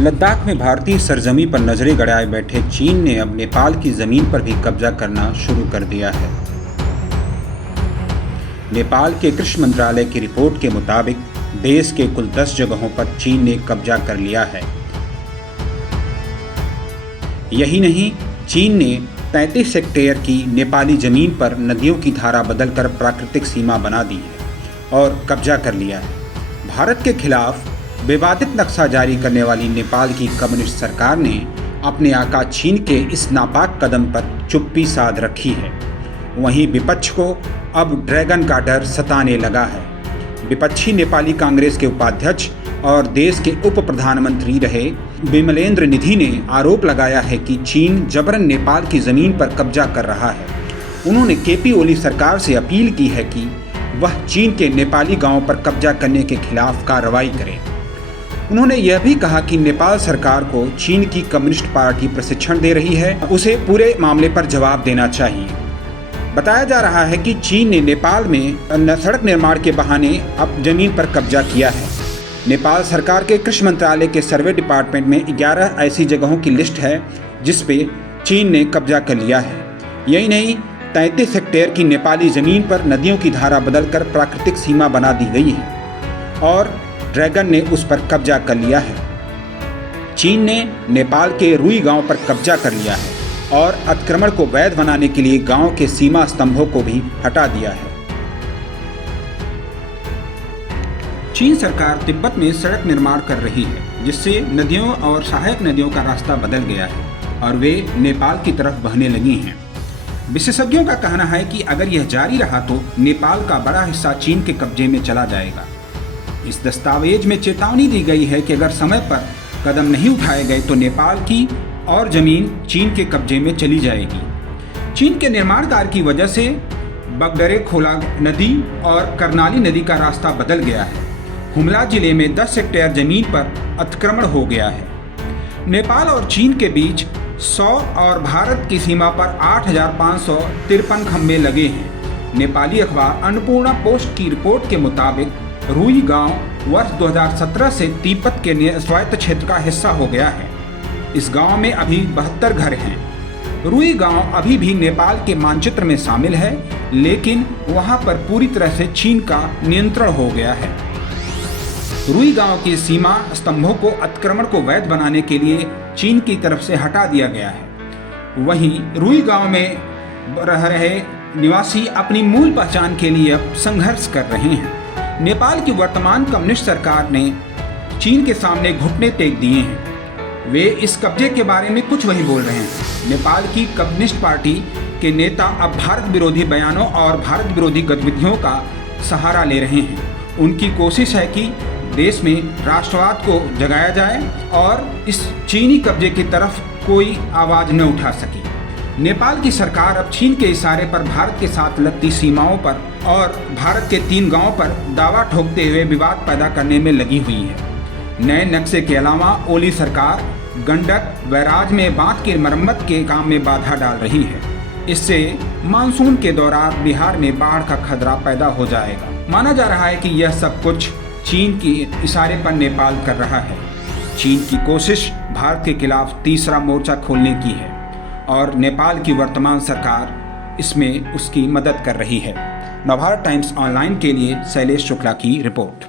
लद्दाख में भारतीय सरजमी पर नजरें गड़ाए बैठे चीन ने अब नेपाल की जमीन पर भी कब्जा करना शुरू कर दिया है। नेपाल के कृषि मंत्रालय की रिपोर्ट के मुताबिक देश के कुल 10 जगहों पर चीन ने कब्जा कर लिया है। यही नहीं, चीन ने 33 हेक्टेयर की नेपाली जमीन पर नदियों की धारा बदलकर प्राकृतिक सीमा बना दी है और कब्जा कर लिया है। भारत के खिलाफ विवादित नक्शा जारी करने वाली नेपाल की कम्युनिस्ट सरकार ने अपने आका चीन के इस नापाक कदम पर चुप्पी साध रखी है। वहीं विपक्ष को अब ड्रैगन का डर सताने लगा है। विपक्षी नेपाली कांग्रेस के उपाध्यक्ष और देश के उप प्रधानमंत्री रहे विमलेंद्र निधि ने आरोप लगाया है कि चीन जबरन नेपाल की जमीन पर कब्जा कर रहा है। उन्होंने केपी ओली सरकार से अपील की है कि वह चीन के नेपाली गांवों पर कब्जा करने के खिलाफ कार्रवाई करे। उन्होंने यह भी कहा कि नेपाल सरकार को चीन की कम्युनिस्ट पार्टी प्रशिक्षण दे रही है, उसे पूरे मामले पर जवाब देना चाहिए। बताया जा रहा है कि चीन ने नेपाल में सड़क निर्माण के बहाने अब जमीन पर कब्जा किया है। नेपाल सरकार के कृषि मंत्रालय के सर्वे डिपार्टमेंट में 11 ऐसी जगहों की लिस्ट है जिस पे चीन ने कब्जा कर लिया है। यही नहीं, 33 हेक्टेयर की नेपाली जमीन पर नदियों की धारा बदलकर प्राकृतिक सीमा बना दी गई है और ड्रैगन ने उस पर कब्जा कर लिया है। चीन ने नेपाल के रुई गांव पर कब्जा कर लिया है और अतिक्रमण को वैध बनाने के लिए गांव के सीमा स्तंभों को भी हटा दिया है। चीन सरकार तिब्बत में सड़क निर्माण कर रही है जिससे नदियों और सहायक नदियों का रास्ता बदल गया है और वे नेपाल की तरफ बहने लगी हैं। विशेषज्ञों का कहना है कि अगर यह जारी रहा तो नेपाल का बड़ा हिस्सा चीन के कब्जे में चला जाएगा। इस दस्तावेज में चेतावनी दी गई है कि अगर समय पर कदम नहीं उठाए गए तो नेपाल की और जमीन चीन के कब्जे में चली जाएगी। चीन के निर्माण कार्य की वजह से बगडरे खोला नदी और कर्नाली नदी का रास्ता बदल गया है। हुमला जिले में 10 हेक्टेयर जमीन पर अतिक्रमण हो गया है। नेपाल और चीन के बीच 100 और भारत की सीमा पर 8,553 खंभे लगे हैं। नेपाली अखबार अन्नपूर्णा पोस्ट की रिपोर्ट के मुताबिक रुई गांव वर्ष 2017 से तिब्बत के स्वायत्त क्षेत्र का हिस्सा हो गया है। इस गांव में अभी 72 घर हैं। रुई गांव अभी भी नेपाल के मानचित्र में शामिल है, लेकिन वहां पर पूरी तरह से चीन का नियंत्रण हो गया है। रुई गांव की सीमा स्तंभों को अतिक्रमण को वैध बनाने के लिए चीन की तरफ से हटा दिया गया है। वहीं रुई गांव में रह रहे निवासी अपनी मूल पहचान के लिए अब संघर्ष कर रहे हैं। नेपाल की वर्तमान कम्युनिस्ट सरकार ने चीन के सामने घुटने टेक दिए हैं। वे इस कब्जे के बारे में कुछ वही बोल रहे हैं। नेपाल की कम्युनिस्ट पार्टी के नेता अब भारत विरोधी बयानों और भारत विरोधी गतिविधियों का सहारा ले रहे हैं। उनकी कोशिश है कि देश में राष्ट्रवाद को जगाया जाए और इस चीनी कब्जे की तरफ कोई आवाज न उठा सके। नेपाल की सरकार अब चीन के इशारे पर भारत के साथ लगती सीमाओं पर और भारत के 3 गांवों पर दावा ठोकते हुए विवाद पैदा करने में लगी हुई है। नए नक्शे के अलावा ओली सरकार गंडक बैराज में बांध की मरम्मत के काम में बाधा डाल रही है। इससे मानसून के दौरान बिहार में बाढ़ का खतरा पैदा हो जाएगा। माना जा रहा है कि यह सब कुछ चीन के इशारे पर नेपाल कर रहा है। चीन की कोशिश भारत के खिलाफ तीसरा मोर्चा खोलने की है और नेपाल की वर्तमान सरकार इसमें उसकी मदद कर रही है। नवभारत टाइम्स ऑनलाइन के लिए शैलेश शुक्ला की रिपोर्ट।